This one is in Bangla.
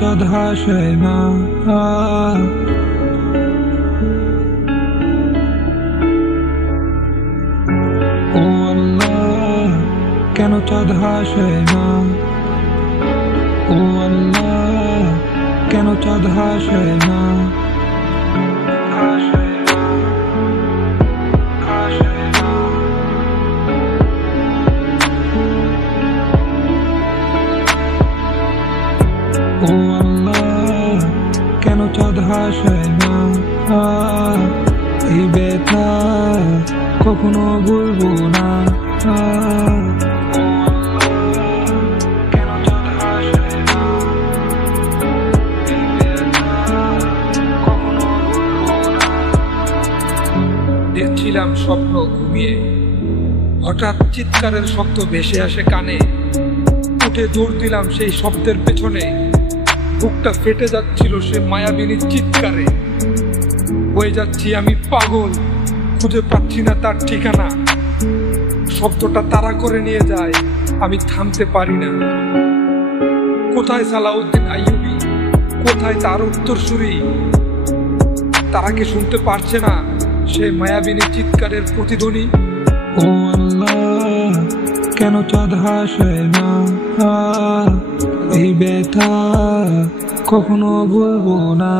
চাঁদ হাসে না? ও আল্লাহ, কেন চাঁদ হাসে না? ও আল্লাহ, কেন চাঁদ হাসে না? হাসে না, হাসে না। ও আল্লাহ, কেন চাঁদ হাসে না? এই ব্যথা কখনো ভুলবো না। দেখছিলাম স্বপ্ন ঘুমিয়ে, হঠাৎ চিৎকারের শব্দ ভেসে আসে কানে। উঠে দৌড় দিলাম সেই শব্দের পেছনে। বুকটা ফেটে যাচ্ছিল সে মায়াবিনীর চিৎকারে। হয়ে যাচ্ছি আমি পাগল, খুঁজে পাচ্ছি না তার ঠিকানা। শব্দটা তাড়া করে নিয়ে যায়, আমি থামতে পারি না। কোথায় সালাউদ্দিন আইয়ুবী, কোথায় তার উত্তরসূরি? তারা কি শুনতে পারছে না সে মায়াবিনী চিৎকারের প্রতিধ্বনি? ও আল্লাহ, কেন চাঁদ হাসে না? এই ব্যথা কখনো ভুলবো না।